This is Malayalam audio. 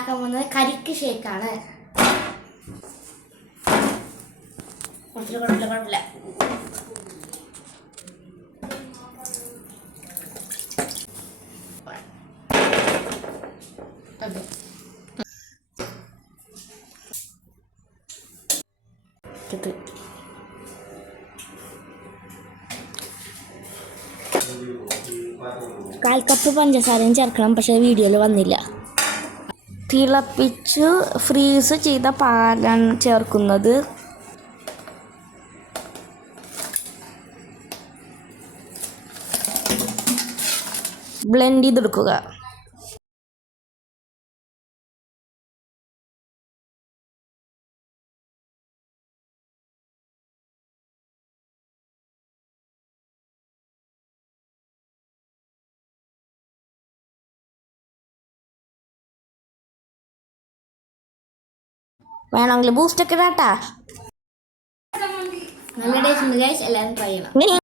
ഉണ്ടാക്കാൻ പോകുന്നത് കരിക്ക് ഷേക്കാണ്. കുഴപ്പമില്ല. കാൽ കപ്പ് പഞ്ചസാരയും ചേർക്കണം, പക്ഷെ വീഡിയോയിൽ വന്നില്ല. തിളപ്പിച്ചു ഫ്രീസ് ചെയ്ത പാലാണ് ചേർക്കുന്നത്. ബ്ലെൻഡ് ചെയ്തെടുക്കുക. വേണമെങ്കിൽ ബൂസ്റ്റൊക്കെ ഇടാട്ടാ. നല്ല ടേസ്റ്റ് ഉണ്ട് ഗൈസ്, എല്ലാവരും ട്രൈ ചെയ്യണം.